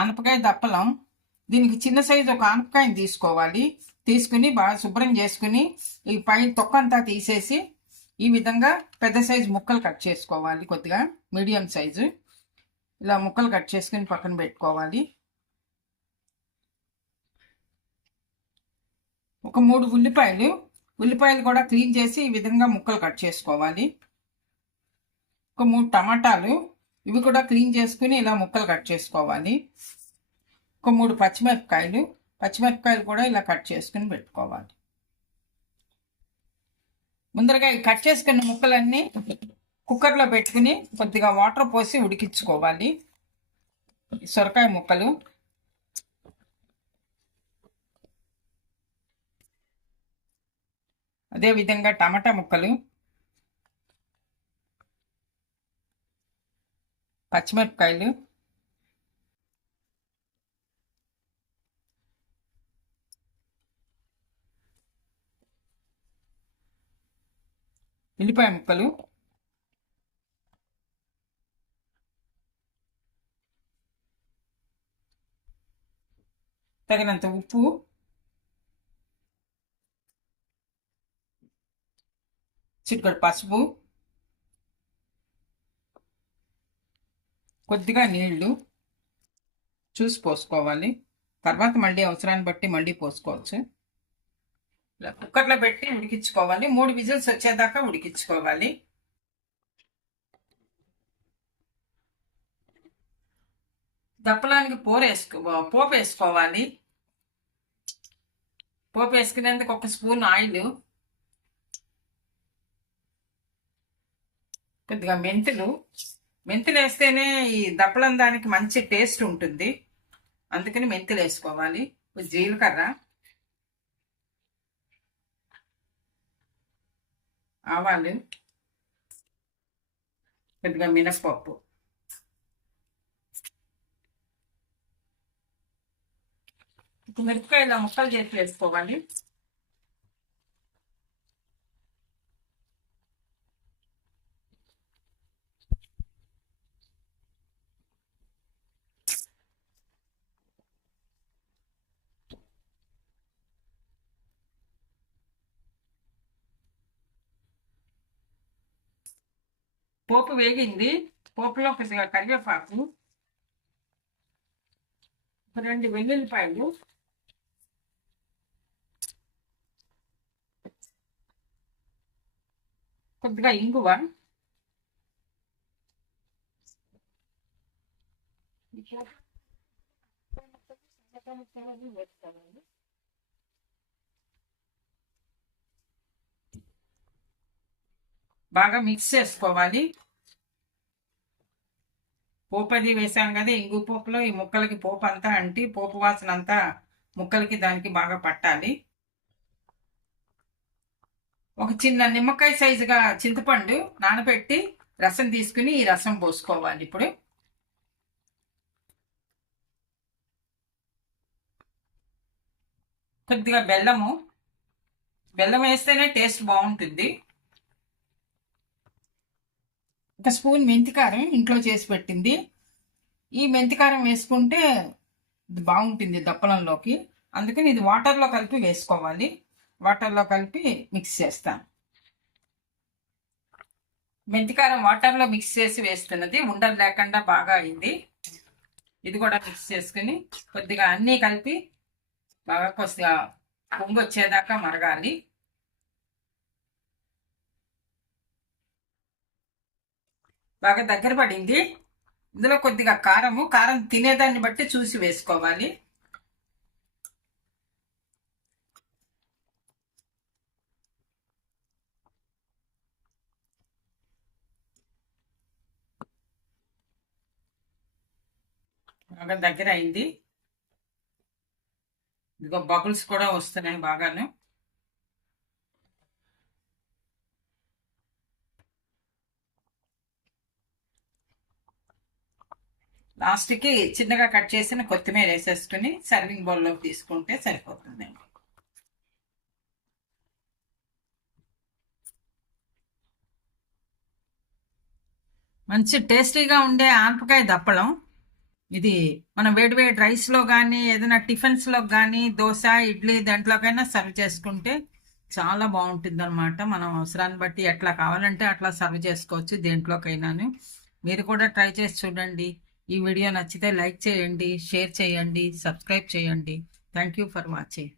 ఆనపకాయ దప్పలం. దీనికి చిన్న సైజు ఒక ఆనపకాయని తీసుకోవాలి. తీసుకుని బాగా శుభ్రం చేసుకుని ఈ పై తొక్క అంతా తీసేసి ఈ విధంగా పెద్ద సైజు ముక్కలు కట్ చేసుకోవాలి. కొద్దిగా మీడియం సైజు ఇలా ముక్కలు కట్ చేసుకుని పక్కన పెట్టుకోవాలి. ఒక 3 ఉల్లిపాయలు కూడా క్లీన్ చేసి ఈ విధంగా ముక్కలు కట్ చేసుకోవాలి. ఒక 3 టమాటాలు, ఇవి కూడా క్లీన్ చేసుకుని ఇలా ముక్కలు కట్ చేసుకోవాలి. ఒక 3 పచ్చిమిరపకాయలు కూడా ఇలా కట్ చేసుకుని పెట్టుకోవాలి. ముందరగా ఈ కట్ చేసుకున్న ముక్కలన్నీ కుక్కర్లో పెట్టుకుని కొద్దిగా వాటర్ పోసి ఉడికించుకోవాలి. సొరకాయ ముక్కలు, అదేవిధంగా టమాటా ముక్కలు, పచ్చిమిరపకాయలు, ఉల్లిపాయ ముక్కలు, తగినంత ఉప్పు, చిటికెడు పసుపు, కొద్దిగా నీళ్లు చూసి పోసుకోవాలి. తర్వాత మళ్ళీ అవసరాన్ని బట్టి మళ్ళీ పోసుకోవచ్చు. ఇలా కుక్కర్లో పెట్టి ఉడికించుకోవాలి. 3 విజిల్స్ వచ్చేదాకా ఉడికించుకోవాలి. దప్పలానికి పోపు వేసుకోవాలి. పోపు వేసుకునేందుకు 1 స్పూన్ ఆయిల్, కొద్దిగా మెంతులు వేస్తేనే ఈ దప్పలం దానికి మంచి టేస్ట్ ఉంటుంది. అందుకని మెంతులు వేసుకోవాలి. జీలకర్ర, ఆవాలు, కొద్దిగా మినపప్పు, మిరపకాయ ఇలా ముక్కలు చేసి వేసుకోవాలి. పోపు వేగింది. పోపులో కొద్దిగా కరివేపాకు, 2 వెల్లుల్లిపాయలు, కొద్దిగా ఇంగువ, బాగా మిక్స్ చేసుకోవాలి. పోపు అది వేసాం కదా, ఇంగు పోపులో ఈ ముక్కలకి పోపు అంతా అంటి పోపు వాసన అంతా ముక్కలకి దానికి బాగా పట్టాలి. ఒక చిన్న నిమ్మకాయ సైజుగా చింతపండు నానబెట్టి రసం తీసుకుని ఈ రసం పోసుకోవాలి. ఇప్పుడు కొద్దిగా బెల్లం వేస్తేనే టేస్ట్ బాగుంటుంది. 1 స్పూన్ మెంతికారం ఇంట్లో చేసి పెట్టింది. ఈ మెంతికారం వేసుకుంటే బాగుంటుంది దప్పలంలోకి. అందుకని ఇది వాటర్లో కలిపి వేసుకోవాలి. వాటర్లో కలిపి మిక్స్ చేస్తాను. మెంతికారం వాటర్లో మిక్స్ చేసి వేస్తున్నది. ఉండలు లేకుండా బాగా అయింది. ఇది కూడా మిక్స్ చేసుకుని కొద్దిగా అన్నీ కలిపి బాగా కొద్దిగా పొంగు వచ్చేదాకా మరగాలి. బాగా దగ్గర పడింది. ఇందులో కొద్దిగా కారం తినేదాన్ని బట్టి చూసి వేసుకోవాలి. బాగా దగ్గర అయింది. ఇదిగో బబుల్స్ కూడా వస్తున్నాయి బాగాను. లాస్ట్కి చిన్నగా కట్ చేసిన కొత్తిమీర వేసేసుకుని సర్వింగ్ బౌల్లోకి తీసుకుంటే సరిపోతుందండి. మంచి టేస్టీగా ఉండే ఆనపకాయ దప్పలం ఇది మనం వేడివేడి రైస్లో కానీ ఏదైనా టిఫిన్స్లో కానీ దోశ ఇడ్లీ దాంట్లోకైనా సర్వ్ చేసుకుంటే చాలా బాగుంటుంది అనమాట. మనం అవసరాన్ని బట్టి ఎట్లా కావాలంటే అట్లా సర్వ్ చేసుకోవచ్చు దేంట్లోకైనాను. మీరు కూడా ట్రై చేసి చూడండి. ఈ వీడియో నచ్చితే లైక్ చేయండి, షేర్ చేయండి, సబ్స్క్రైబ్ చేయండి. Thank you for watching.